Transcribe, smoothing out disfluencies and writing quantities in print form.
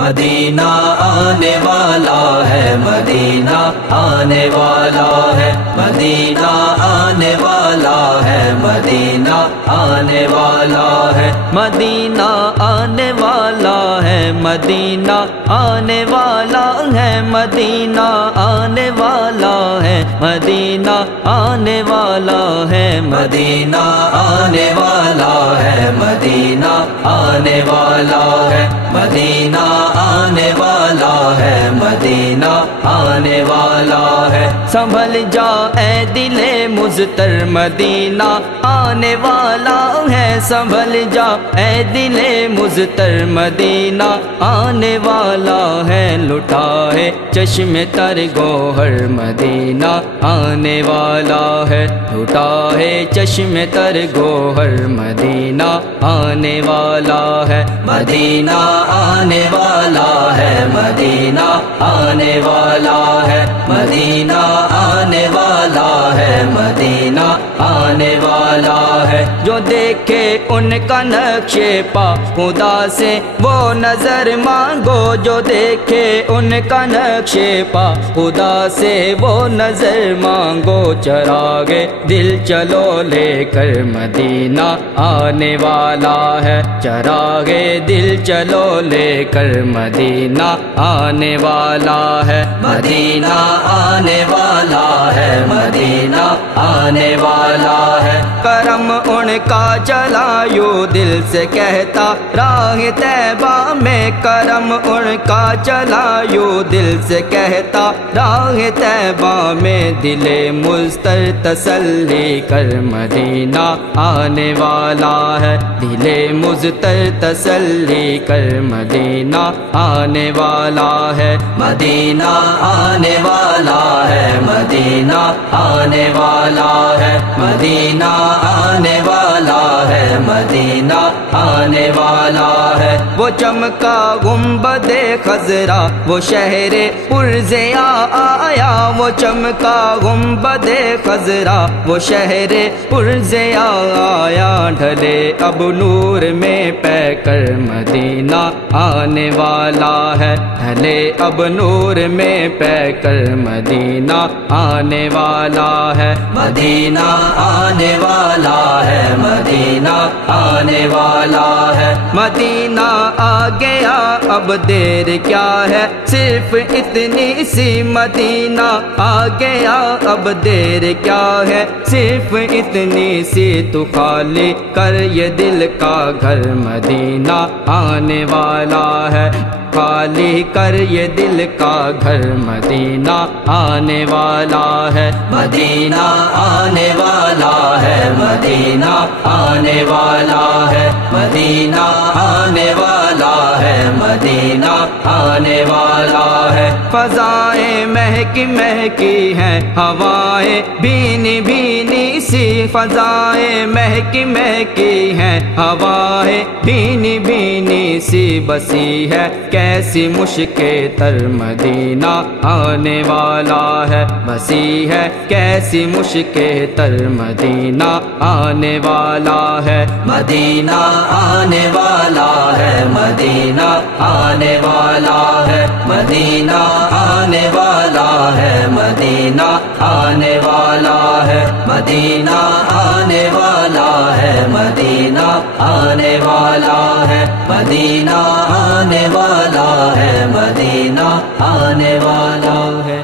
مدینہ آنے والا ہے، مدینہ آنے والا ہے، مدینہ آنے والا ہے، مدینہ آنے والا ہے، مدینہ آنے والا ہے، مدینہ آنے والا ہے، مدینہ آنے والا ہے، مدینہ آنے والا ہے، مدینہ آنے والا ہے، مدینہ آنے والا ہے، مدینہ آنے والا ہے، مدینہ آنے والا ہے۔ سنبھل جا اے دل مضطر، مدینہ آنے والا ہے، سنبھل جا اے دل مضطر، مدینہ آنے والا ہے، لٹا ہے چشم تر گوہر، مدینہ آنے والا ہے، لٹا ہے چشم تر گوہر، مدینہ آنے والا ہے، مدینہ آنے والا ہے، مدینہ آنے والا ہے، مدینہ آنے والا ہے، مدینہ آنے والا ہے۔ جو دیکھے ان کا نقش پا خدا سے وہ نظر مانگو، جو دیکھے ان کا نقش پا خدا سے وہ نظر مانگو، چراغ دل چلو لے کر مدینہ آنے والا ہے، چراغ دل چلو لے کر مدینہ آنے والا ہے، مدینہ آنے والا ہے، مدینہ آنے والا ہے۔ کرم ان کا چلا یوں دل سے کہتا راہ طیبہ میں، کرم ان کا چلا یوں دل سے کہتا راہ طیبہ میں، دل مضطر تسلی کر مدینہ آنے والا ہے، دل مضطر تسلی کر مدینہ آنے والا ہے، مدینہ آنے والا ہے، مدینہ آنے والا ہے، مدینہ آنے والا ہے، مدینہ آنے والا ہے۔ وہ چمکا گنبد خضرا وہ شہر پرضیا آیا، وہ چمکا گنبد خضرا وہ شہر پرضیا آیا، ڈھلے اب نور میں پے کر مدینہ آنے والا ہے، ڈھلے اب نور میں پے کر مدینہ آنے والا ہے، مدینہ آنے والا ہے، مدینہ آنے والا ہے، مدینہ آ گیا اب دیر کیا ہے، صرف اتنی سی مدینہ آ گیا اب دیر کیا ہے، صرف اتنی سی تو خالی کر یہ دل کا گھر، مدینہ آنے والا ہے، خالی کر یہ دل کا گھر، مدینہ آنے والا ہے، مدینہ آنے والا ہے، مدینہ آنے والا ہے، مدینہ آنے والا ہے، مدینہ آنے والا ہے۔ فضائیں مہکی مہکی ہیں، ہوائیں بھینی بھینی سی، فضائیں مہکی مہکی ہیں، ہوائیں بھینی بھینی سی، بسی ہے کیسی مشک تر مدینہ آنے والا ہے، بسی ہے کیسی مشک تر مدینہ آنے والا ہے، مدینہ آنے والا ہے، مدینہ آنے والا ہے، مدینہ آنے والا ہے، مدینہ آنے والا ہے، مدینہ آنے والا ہے، مدینہ آنے والا ہے، مدینہ آنے والا ہے، مدینہ آنے والا ہے۔